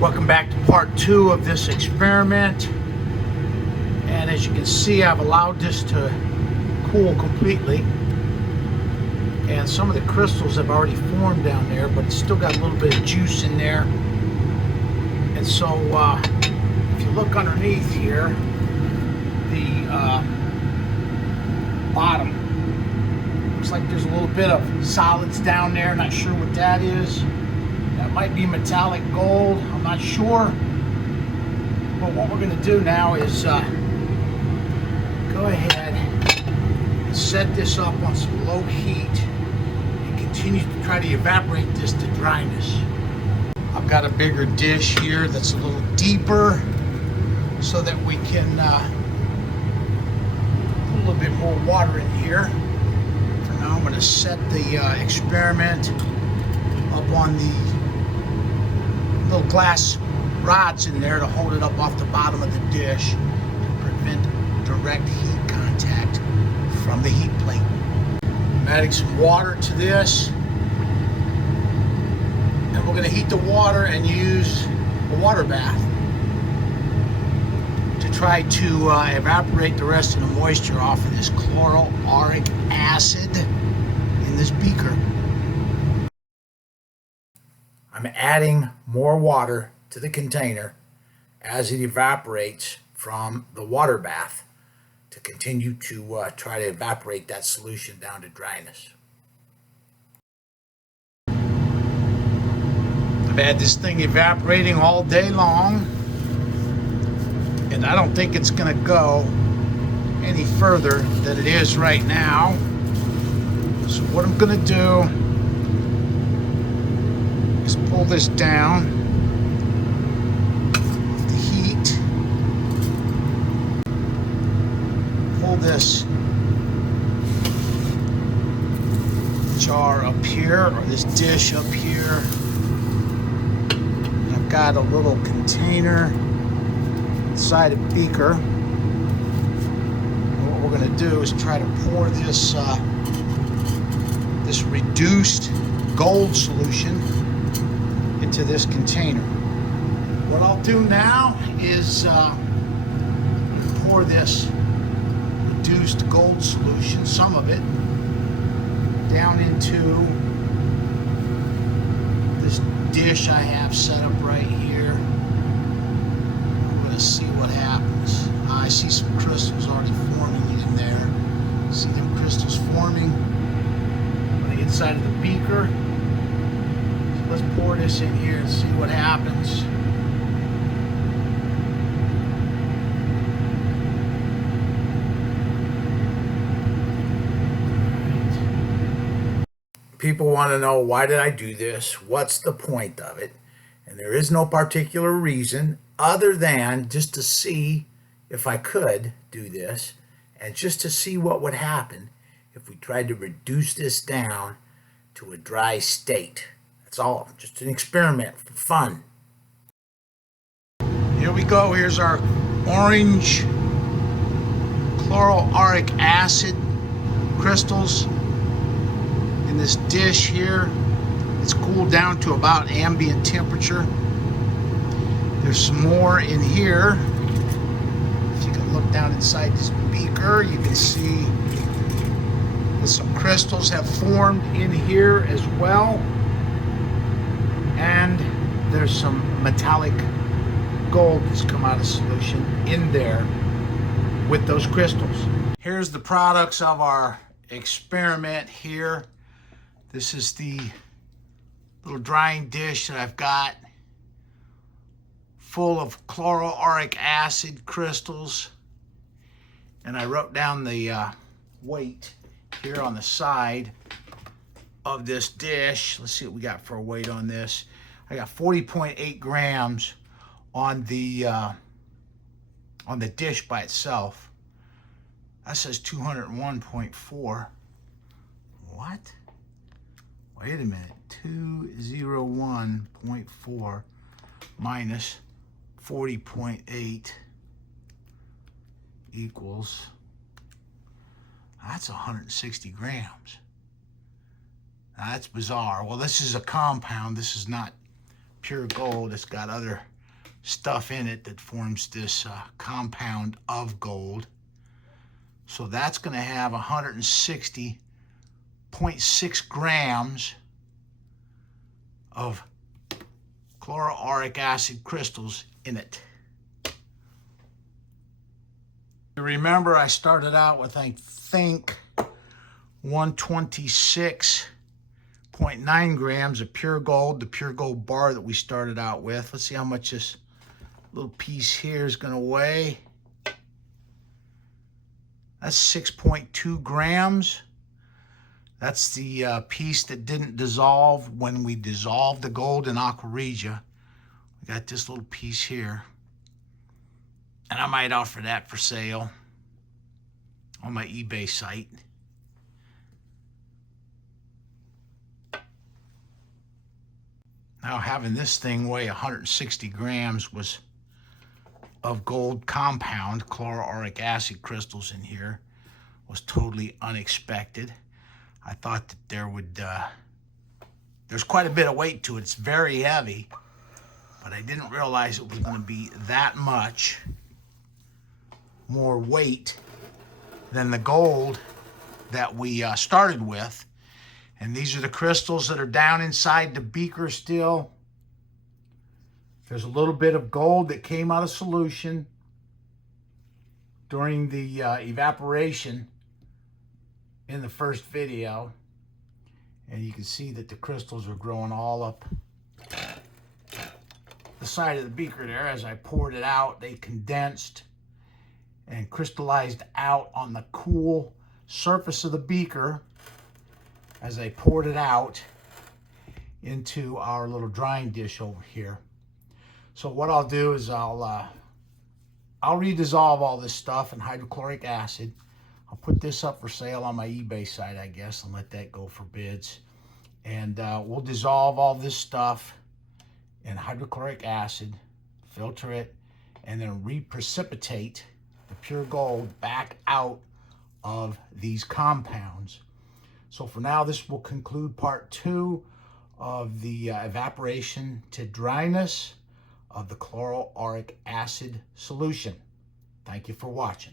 Welcome back to part 2 of this experiment. And as you can see, I've allowed this to cool completely. And some of the crystals have already formed down there, but it's still got a little bit of juice in there. And so if you look underneath here, the bottom looks like there's a little bit of solids down there. Not sure what that is. That might be metallic gold, I'm not sure. But what we're going to do now is go ahead and set this up on some low heat and continue to try to evaporate this to dryness. I've got a bigger dish here that's a little deeper so that we can put a little bit more water in here. For now, I'm going to set the experiment up on the little glass rods in there to hold it up off the bottom of the dish and prevent direct heat contact from the heat plate. I'm adding some water to this, and we're going to heat the water and use a water bath to try to evaporate the rest of the moisture off of this chloroauric acid in this beaker. I'm adding more water to the container as it evaporates from the water bath to continue to try to evaporate that solution down to dryness. I've had this thing evaporating all day long, and I don't think it's going to go any further than it is right now. So what I'm going to do is pull this down off the heat, pull this jar up here, or this dish up here. And I've got a little container inside a beaker. And what we're going to do is try to pour this this reduced gold solution into this container. What I'll do now is pour this reduced gold solution, some of it, down into this dish I have set up right here. I'm going to see what happens. I see some crystals already forming in there. See them crystals forming on the inside of the beaker. Let's pour this in here and see what happens. People want to know, why did I do this? What's the point of it? And there is no particular reason other than just to see if I could do this and just to see what would happen if we tried to reduce this down to a dry state. That's all, just an experiment for fun. Here we go. Here's our orange chloroauric acid crystals in this dish here. It's cooled down to about ambient temperature. There's some more in here. If you can look down inside this beaker, you can see that some crystals have formed in here as well. And there's some metallic gold that's come out of solution in there with those crystals. Here's the products of our experiment here. This is the little drying dish that I've got full of chloroauric acid crystals. And I wrote down the weight here on the side of this dish. Let's see what we got for a weight on this. I got 40.8 grams on the dish by itself. That says 201.4. What? Wait a minute. 201.4 minus 40.8 equals, that's 160 grams. Now, that's bizarre. Well, this is a compound. This is not pure gold. It's got other stuff in it that forms this compound of gold. So that's going to have 160.6 grams of chloroauric acid crystals in it. Remember, I started out with, I think, 126.9 grams of pure gold, the pure gold bar that we started out with. Let's see how much this little piece here is going to weigh. That's 6.2 grams. That's the piece that didn't dissolve when we dissolved the gold in aqua regia. We got this little piece here. And I might offer that for sale on my eBay site. Now, having this thing weigh 160 grams of gold compound, chloroauric acid crystals in here, was totally unexpected. I thought that there's quite a bit of weight to it. It's very heavy, but I didn't realize it was going to be that much more weight than the gold that we started with. And these are the crystals that are down inside the beaker still. There's a little bit of gold that came out of solution during the evaporation in the first video. And you can see that the crystals are growing all up the side of the beaker there. As I poured it out, they condensed and crystallized out on the cool surface of the beaker as I poured it out into our little drying dish over here. So what I'll do is I'll redissolve all this stuff in hydrochloric acid. I'll put this up for sale on my eBay site, I guess, and let that go for bids. And we'll dissolve all this stuff in hydrochloric acid, filter it, and then reprecipitate the pure gold back out of these compounds. So for now, this will conclude part 2 of the evaporation to dryness of the chloroauric acid solution. Thank you for watching.